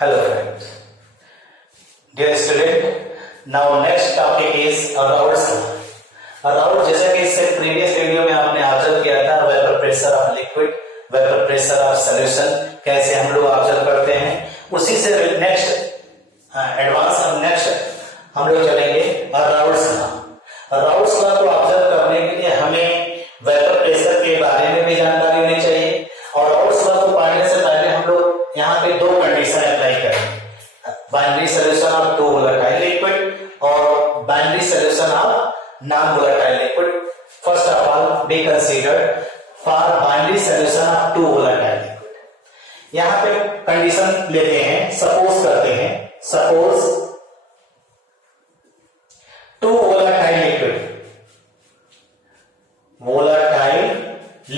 Hello friends. Dear student, now next topic is Raoult's law. Raoult जैसा कि इससे previous video में आपने ऑब्जर्व किया था vapour pressure of liquid, vapour pressure of solution कैसे हम लोग ऑब्जर्व करते हैं, उसी से नेक्स्ट हम लोग चलेंगे राउल्ट्स लॉ। राउल्ट्स लॉ को ऑब्जर्व करने के लिए हमें वेपर प्रेशर के बारे में भी जानकारी होनी चाहिए और राउल्ट्स लॉ को पढ़ने से पहले हम लोग यहाँ पे दो कंडीशन अप्लाई करेंगे, binary solution of two volatile liquid और binary solution of non-volatile liquid. First of all, be considered for binary solution of two volatile liquid. यहाँ पे कंडीशन लेते हैं, सपोज करते हैं, suppose two volatile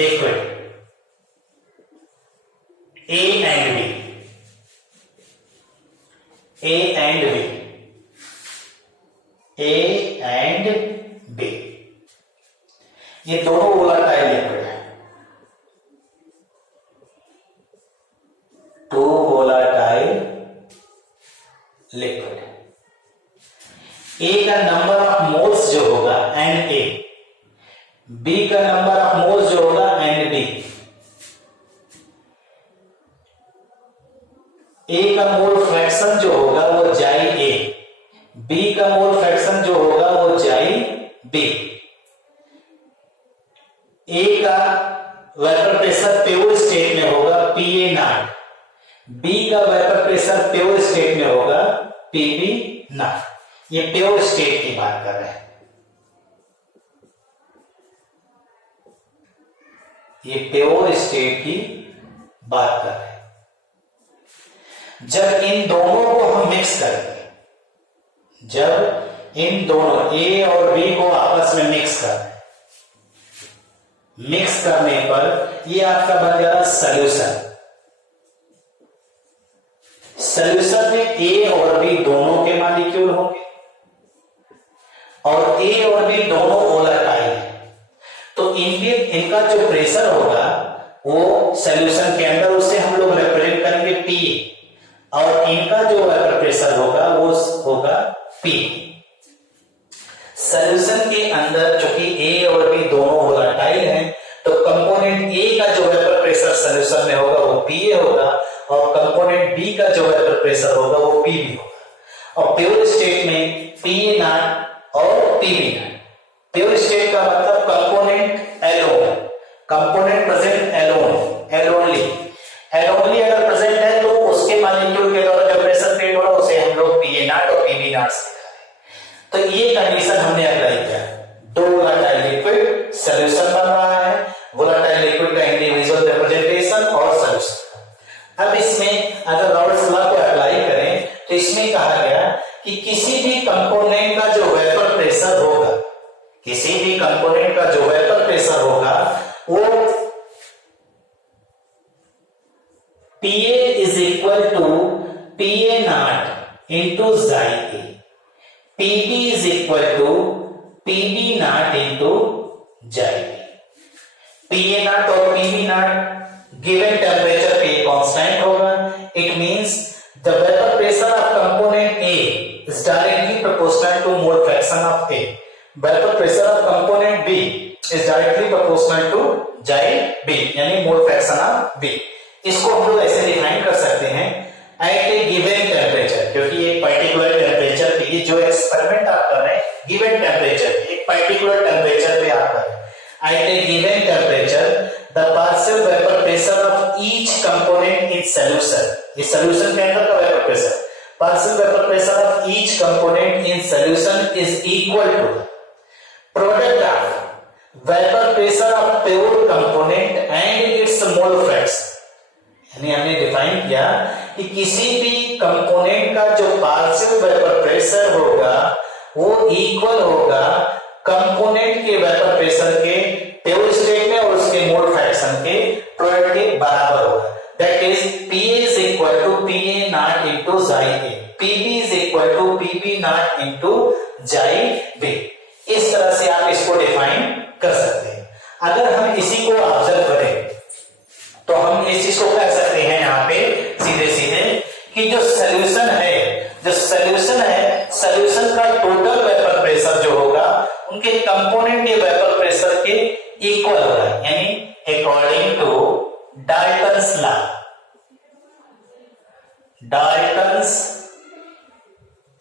liquid A and B, ये दोनों volatile liquid है, टू वोलेटाइल लिक्विड। ए का नंबर ऑफ मोल्स जो होगा एंड ए, बी का नंबर ऑफ मोल्स जो होगा एंड बी। ए का मोल फ्रैक्शन जो होगा वो जाई ए, बी का मोल फ्रैक्शन जो होगा वो जाई बी। ए का वेपर प्रेशर प्योर स्टेट में होगा पीए नॉट, बी का वेपर प्रेशर प्योर स्टेट में होगा पीबी नॉट। ये प्योर स्टेट की बात कर रहे हैं, ये प्योर स्टेट की बात कर रहे हैं। जब इन दोनों को हम मिक्स करेंगे, जब इन दोनों ए और बी को आपस में मिक्स करें, मिक्स करने पर ये आपका बन जाएगा सॉल्यूशन। सॉल्यूशन में ए और बी दोनों के मॉलिक्यूल होंगे और ए और बी दोनों वोलेटाइल है, तो इनका जो प्रेशर होगा वो सॉल्यूशन के अंदर, उससे हम लोग रिप्रेजेंट करेंगे पी, और इनका जो वेपर प्रेशर होगा वो होगा पी। सॉल्यूशन के अंदर चूंकि ए और बी दोनों वोलेटाइल हैं, तो कंपोनेंट ए का जो वेपर प्रेशर सॉल्यूशन में होगा वो पीए होगा और कंपोनेंट बी का जो वेपर प्रेशर होगा वो पीबी होगा। और प्योर स्टेट में पीए नॉट और पीबी नॉट। प्योर स्टेट का मतलब कंपोनेंट एलोन, कंपोनेंट प्रेजेंट एलोनली अगर प्रेजेंट है तो उसके मॉलिक्यूल के द्वारा जो प्रेशर क्रिएट हो रहा है उसे हम लोग पीए नॉट और पीबी नॉट से दिखा रहे हैं। तो ये कंडीशन हमने अप्लाई किया, दो वोलेटाइल लिक्विड सॉल्यूशन बन रहा है, वोलेटाइल लिक्विड का इंडिविजुअल रिप्रेजेंटेशन और सॉल्यूशन। अब इसमें अगर राउल्ट्स लॉ को अप्लाई करें तो इसमें कहा गया कि किसी भी कंपोनेंट का जो वेपर प्रेशर होगा, किसी भी कंपोनेंट का जो वेपर प्रेशर होगा वो PA is equal to PA naught into xi A, PB is equal to PB naught into xi B। PA naught और PB naught given temperature पे constant होगा। It means the vapor pressure of component A is directly proportional to mole fraction of A. Vapor pressure of component B is directly proportional to xi B, यानी mole fraction of B। इसको हम लोग ऐसे define कर सकते हैं at a given temperature, क्योंकि ये पर्टिकुलर टेम्परेचर पे, ये जो एक्सपेरिमेंट आप कर रहे हैं गिवन टेम्परेचर, एक पर्टिकुलर टेम्परेचर पे आप कर रहे हैं। At a given temperature the partial vapour pressure of each component in solution, ये सॉल्यूशन के अंदर का vapour pressure, partial vapour pressure of each component in solution is equal to product of vapour pressure of pure component and its mole fraction. यानी हमने define किया कि किसी भी कंपोनेंट का जो पार्शियल वेपर प्रेशर होगा वो इक्वल होगा कंपोनेंट के वेपर प्रेशर के प्योर स्टेट में और उसके मोल फ्रैक्शन के प्रोडक्ट के बराबर होगा। That is PA is equal to PA naught into xi A, PB is equal to PB naught into xi B। इस तरह से आप इसको डिफाइन कर सकते हैं। अगर हम इसी को ऑब्जर्व करें तो हम इस चीज को कह सकते हैं यहाँ पे सीधे सीधे कि जो सोल्यूशन है सोल्यूशन का टोटल वेपर प्रेशर जो होगा उनके कंपोनेंट के वेपर प्रेशर के इक्वल होगा, यानी according to Dalton's law, Dalton's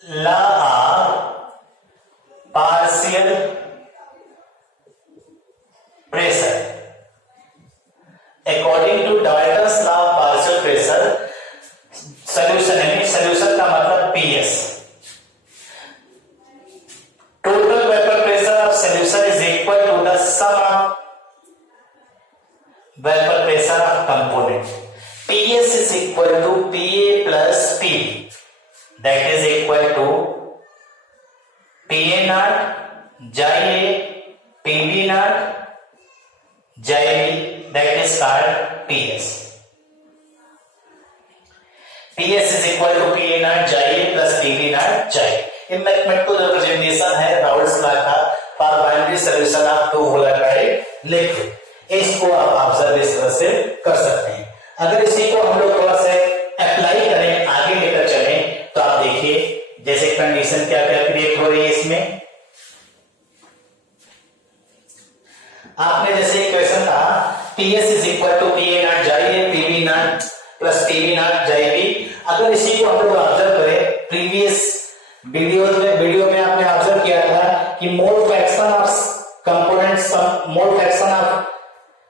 law of partial pressure, according to Dalton's law of partial pressure solution, यानी सोल्यूशन का मतलब PS, total vapour pressure of solution is equal to the sum of vapour pressure of component, PS is equal to PA plus PV, that is equal to PA naught xi A PV naught xi B, that is called PS, PS is equal to PA naught जाइए plus PB naught xi A. ये mathematical representation है Raoult's law का for binary solution of two volatile liquid, इसको आप observe इस तरह से कर सकते हैं। अगर इसी को हम लोग थोड़ा सा अप्लाई करें, आगे लेकर चलें, तो आप देखिए जैसे कंडीशन क्या क्या क्रिएट हो रही है इसमें। आपने जैसे इक्वेशन कहा PS is equal to PA naught जाइए PB naught plus PB naught जाइए, अगर इसी को हम लोग ऑब्जर्व करें, प्रीवियस वीडियो में आपने ऑब्जर्व किया था कि mole fraction of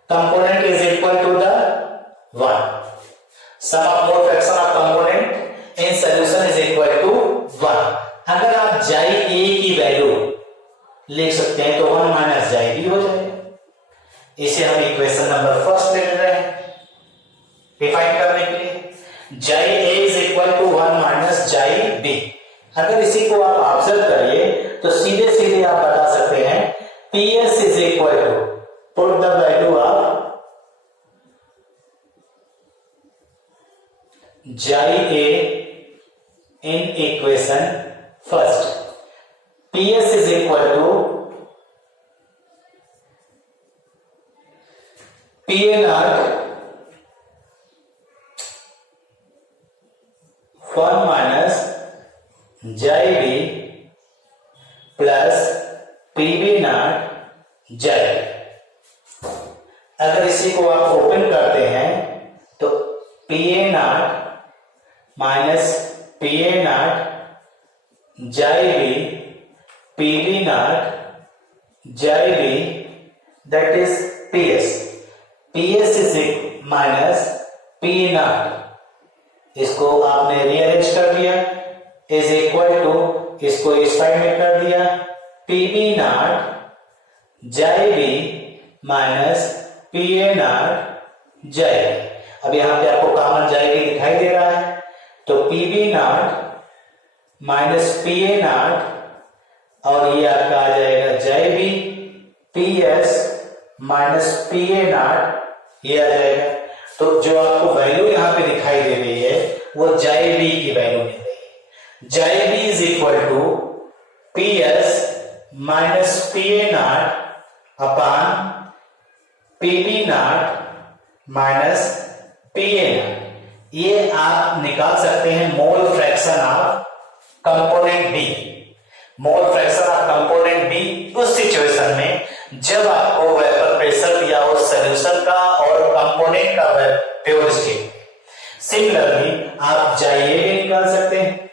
component is equal to the 1, sum of mole fraction of component in solution is equal to 1। अगर आप जाई ए की वैल्यू लिख सकते हैं तो 1 माइनस जाई बी हो जाएगा, इसे हम इक्वेशन नंबर फर्स्ट ले रहे हैं डिफाइन करने के लिए। जाई A is equal to 1 minus xi B, अगर इसी को आप ऑब्जर्व करिए तो सीधे सीधे आप बता सकते हैं PS is equal to put the value of xi A in equation first, PS is equal to PA naught 1 minus xi B plus PB naught xi. अगर इसी को आप ओपन करते हैं तो PA naught minus PA naught xi B PB naught xi B, that is PS, PS is minus P naught, इसको आपने rearrange कर दिया, इज इक्वल टू इसको इस साइड में कर दिया PB naught xi B minus PA naught xi B. अब यहां पे आपको कॉमन जाई बी दिखाई दे रहा है, तो PB naught minus PA naught और ये आपका आ जाएगा xi B, PS minus PA naught ये आ जाएगा। तो जो आपको वैल्यू यहां पे दिखाई दे रही है वो जाई बी की वैल्यू मिल रही है, xi B is equal to PS minus PA naught upon PB naught minus PA naught. ये आप निकाल सकते हैं mole fraction of component D, mole fraction of component D उस सिचुएशन में जब आपको वेपर प्रेशर दिया हो सॉल्यूशन का और कंपोनेंट का प्योर स्टेट। सिमिलरली आप जाई ए भी निकाल सकते हैं,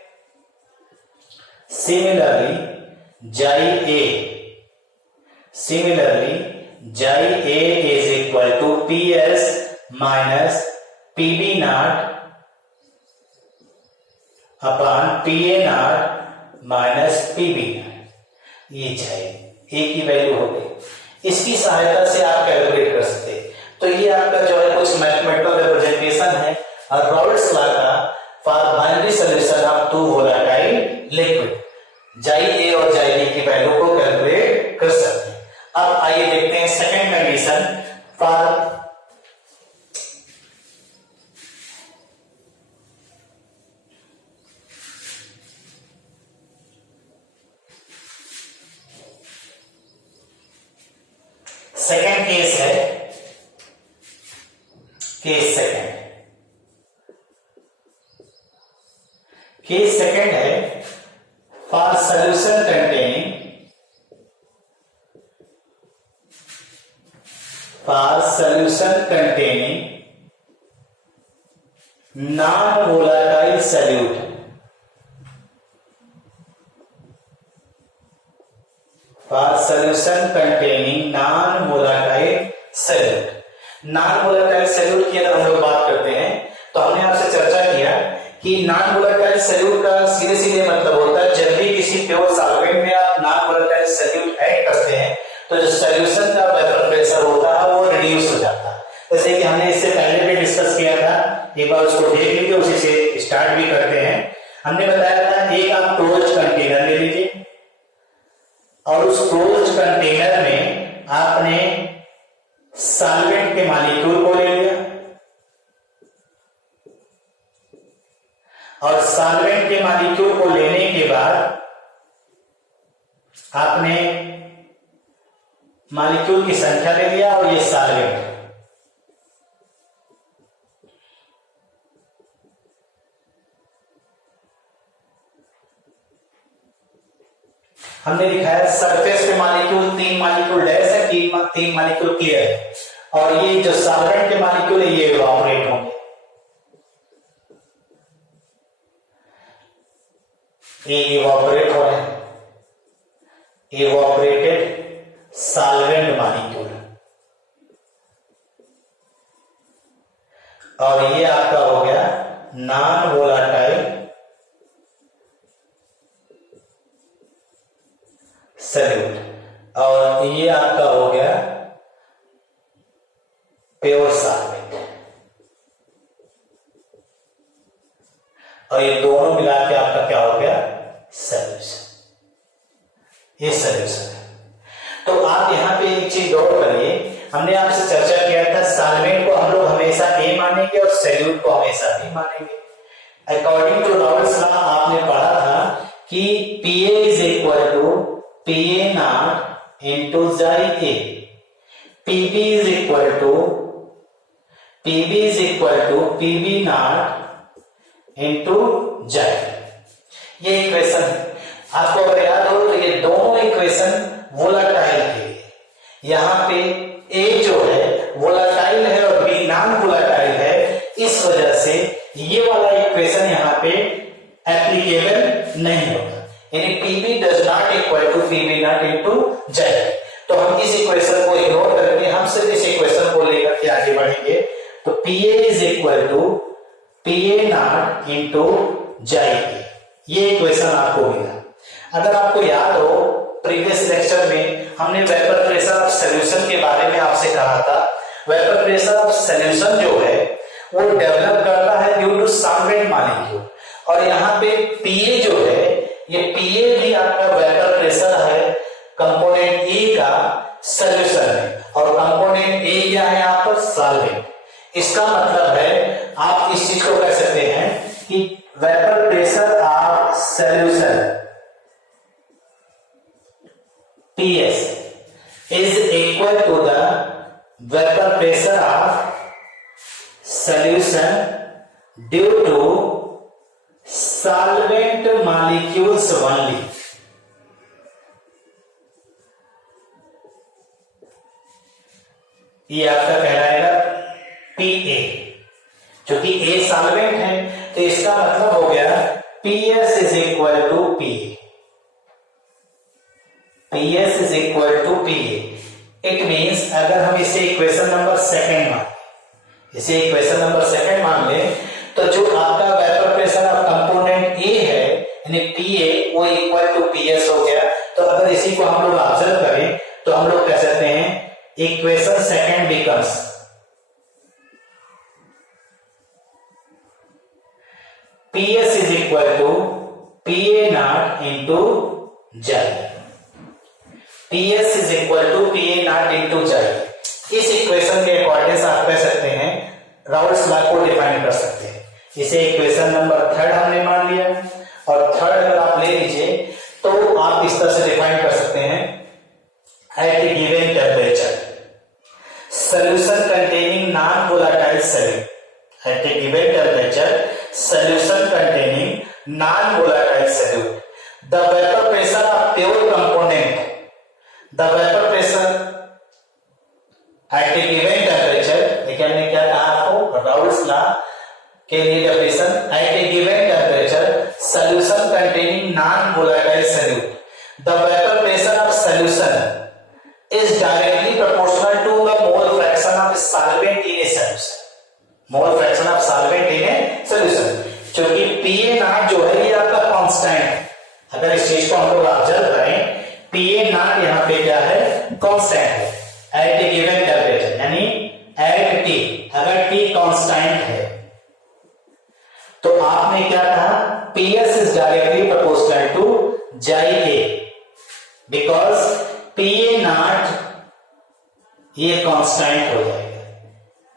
similarly xi A is equal to PS minus PB naught upon PA naught minus PB naught, ये जाई ए की वैल्यू हो गई। इसकी सहायता से आप कैलकुलेट कर सकते हैं। तो ये आपका जो है कुछ मैथमेटिकल रिप्रेजेंटेशन है और राउल्स लॉ का for binary solution of two volatile liquid, xi A और जाई बी की वैल्यू को कैलकुलेट कर सकते हैं। अब आइए देखते हैं second condition for second case है, केस सेकंड। केस सेकंड है for solution containing non volatile solute, for solution containing non volatile solute. Non volatile solute की अगर हम लोग बात करते हैं तो हमने आपसे चर्चा किया कि नॉन वोलाटाइल सॉल्यूट का सीधे सीधे मतलब होता है जब भी किसी प्योर सॉल्वेंट में आप नॉन वोलाटाइल सॉल्यूट ऐड करते हैं तो जो सॉल्यूशन का वेपर प्रेशर होता है वो रिड्यूस हो जाता है। जैसे कि हमने इससे पहले भी डिस्कस किया था, एक बार उसको देख लीजिए, उसी से स्टार्ट भी करते हैं। हमने बताया था एक आप क्लोज्ड कंटेनर ले लीजिए और उस क्लोज्ड कंटेनर में आपने सॉल्वेंट के मॉलिक्यूल को ले लिया और सॉल्वेंट के मॉलिक्यूल को लेने के बाद आपने मॉलिक्यूल की संख्या ले लिया और ये सॉल्वेंट, हमने दिखाया सरफेस पे मॉलिक्यूल 3 मॉलिक्यूल डैश है, 3 मॉलिक्यूल क्लियर है और ये जो सॉल्वेंट के मॉलिक्यूल है ये इवैपोरेट होंगे। ये इवैपोरेट हो रहे हैं, इवैपोरेटेड सॉल्वेंट मॉलिक्यूल, और ये आपका हो गया नॉन वोलाटाइल सॉल्यूट और ये आपका हो गया प्योर सॉल्वेंट, और ये दोनों मिला के आपका क्या हो गया सॉल्यूशन। ये सॉल्यूशन है। तो आप यहां पे एक चीज नोट करिए, हमने आपसे चर्चा किया था सॉल्वेंट को हम लोग हमेशा ए मानेंगे और सॉल्यूट को हमेशा बी मानेंगे। अकॉर्डिंग टू राउल्स लॉ आपने पढ़ा था कि Pa is equal to Pa naught into xi A, Pb is equal to Pb naught into xi. ये इक्वेशन है, आपको अगर याद हो तो ये दोनों इक्वेशन वोलाटाइल के लिए, यहां पे ए जो है वोलाटाइल है और बी नॉन वोलाटाइल है, इस वजह से ये वाला इक्वेशन यहां पे एप्लीकेबल नहीं होगा, यानी Pb does not equal to Pb naught into Z. तो हम इस इक्वेशन को इग्नोर करके हम सिर्फ इस इक्वेशन को लेकर के आगे बढ़ेंगे। तो Pa is equal to Pa naught into Z, ये इक्वेशन आपको मिला। अगर आपको याद हो प्रीवियस लेक्चर में हमने वेपर प्रेशर ऑफ सॉल्यूशन के बारे में आपसे कहा था, वेपर प्रेशर ऑफ सॉल्यूशन जो है वो डेवलप करता है ड्यू टू सॉल्वेंट मॉलिक्यूल, और यहाँ पे Pa जो है ये Pa भी आपका वेपर प्रेशर है कंपोनेंट ए का सॉल्यूशन है, और कंपोनेंट ए क्या है यहाँ पर सॉल्वेंट। इसका मतलब है आप इस चीज को कह सकते हैं कि vapour pressure of solution PS is equal to the vapor pressure of solution due to solvent molecules only. ये आपका कहलाएगा Pa, क्योंकि A सॉल्वेंट है तो इसका मतलब हो गया PS is equal to Pa. PS is equal to Pa. It means अगर हम इसे इक्वेशन नंबर सेकंड मान लें तो जो आपका वेपर प्रेशर ऑफ कंपोनेंट ए है यानी Pa वो इक्वल टू PS हो गया। तो अगर इसी को हम लोग ऑब्जर्व करें तो हम लोग कह सकते हैं equation second becomes PS is equal to Pa naught into J. PS is equal to Pa naught into J. इस इक्वेशन के अकॉर्डिंग आप कह सकते हैं राउल्स लॉ को डिफाइन कर सकते हैं। इसे इक्वेशन नंबर थर्ड हमने मान लिया, और थर्ड अगर आप ले लीजिए तो आप इस तरह से डिफाइन कर सकते हैं at a given temperature solution containing non volatile solute, at a given temperature solution containing non-volatile solute. The vapor pressure of pure component, the vapor pressure at a given temperature, देखिए हमने क्या कहा आपको, Raoult's law के लिए definition, at a given temperature solution containing non-volatile solute, the vapor pressure of solution is directly proportional to the mole fraction of solvent in a solution. Mole fraction of solvent in a solution. क्योंकि PA not जो है ये आपका constant है, अगर इस चीज को हम लोग ऑब्जर्व करें, PA नॉट यहाँ पे क्या है, कांस्टेंट है एट ए गिवन टेम्परेचर, यानी एट T, अगर T कांस्टेंट है तो आपने क्या कहा, PS is directly proportional to Xi A, because PA not ये कांस्टेंट हो जाएगा।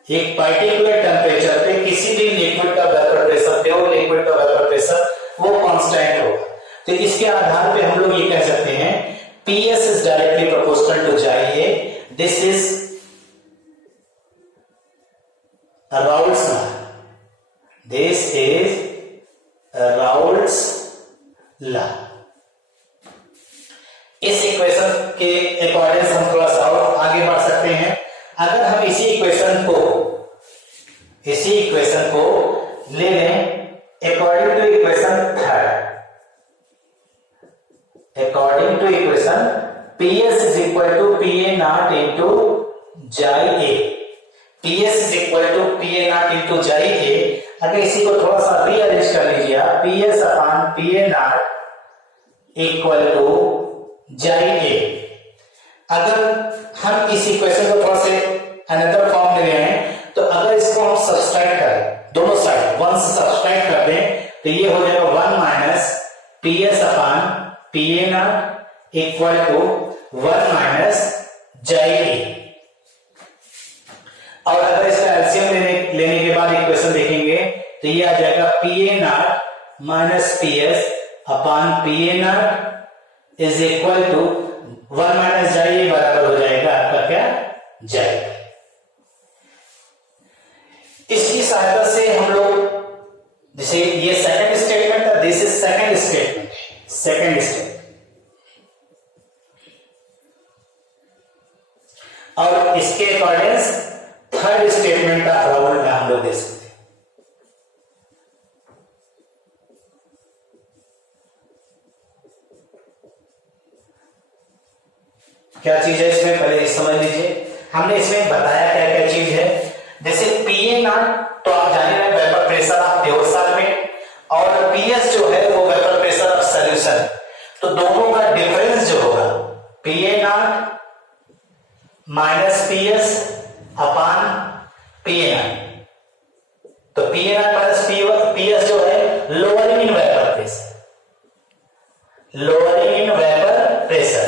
एक पर्टिकुलर टेम्परेचर पे किसी भी लिक्विड का वेपर प्रेशर, प्योर लिक्विड का वेपर प्रेशर वो कांस्टेंट होगा। तो इसके आधार पे हम लोग ये कह सकते हैं PS is directly proportional to Xi A. This is Raoult's law. This is Raoult's law. इस इक्वेशन के अकॉर्डिंग हम थोड़ा सा और आगे बढ़ सकते हैं। अगर हम इसी इक्वेशन को ले लें according to equation third, according to equation PS is equal to PA naught into Xi A, PS is equal to PA naught into Xi A। अगर इसी को थोड़ा सा रीअरेंज कर लीजिए आप, PS upon PA naught equal to Xi A। अगर हम इस इक्वेशन को थोड़ा से अनदर फॉर्म में ले आए तो अगर इसको हम सब्सट्रैक्ट करें, दोनों साइड 1 से सब्सट्रैक्ट कर दें तो ये हो जाएगा 1 minus PS upon PA naught equal to 1 minus Xi A। और अगर इसका एलसीएम लेने के बाद इक्वेशन देखेंगे तो ये आ जाएगा PA naught minus PS upon PA naught is equal to 1 minus Xi A बराबर हो जाएगा आपका क्या, Xi। इसकी सहायता से हम लोग, जैसे ये सेकंड स्टेटमेंट था, दिस इज सेकंड स्टेटमेंट, और इसके अकॉर्डिंग थर्ड स्टेटमेंट का राउल्ट लॉ हम लोग दे सकते हैं। क्या चीज है इसमें, पहले समझ लीजिए। हमने इसमें बताया क्या क्या चीज है, जैसे PA नॉट तो आप जाने रहे vapour pressure of pure solvent, और PS जो है वो वेपर प्रेशर ऑफ सॉल्यूशन। तो दोनों का डिफरेंस जो होगा PA naught minus PS upon PA not, तो PA नॉट माइनस PS जो है lowering in vapour pressure, lowering in vapour pressure,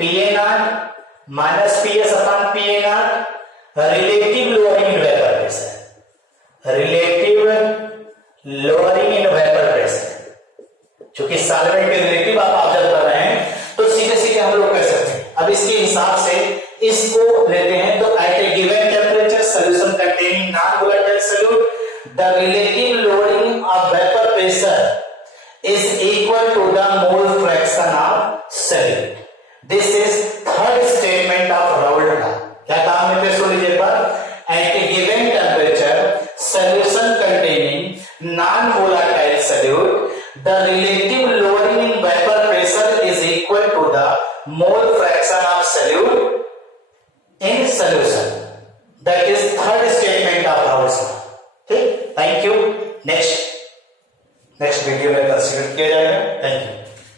PA naught minus PS upon PA not relative lowering in vapour pressure, relative lowering in vapour pressure. क्योंकि solvent के relative आप observe कर रहे हैं तो सीधे सीधे हम लोग कह सकते हैं। अब इसके हिसाब से इसको लेते हैं तो at a given temperature solution containing non volatile solute, the relative lowering of vapour pressure is equal to the mole fraction of solute. This is third statement of Raoult law. क्या कहा हमने, फिर सुन लीजिए एक बार, at a given temperature solution containing non volatile solute, the relative lowering in vapour pressure is equal to the mole fraction of solute in solution. That is third statement of Raoult's law. ठीक, thank you. Next video में consider किया जाएगा। Thank you.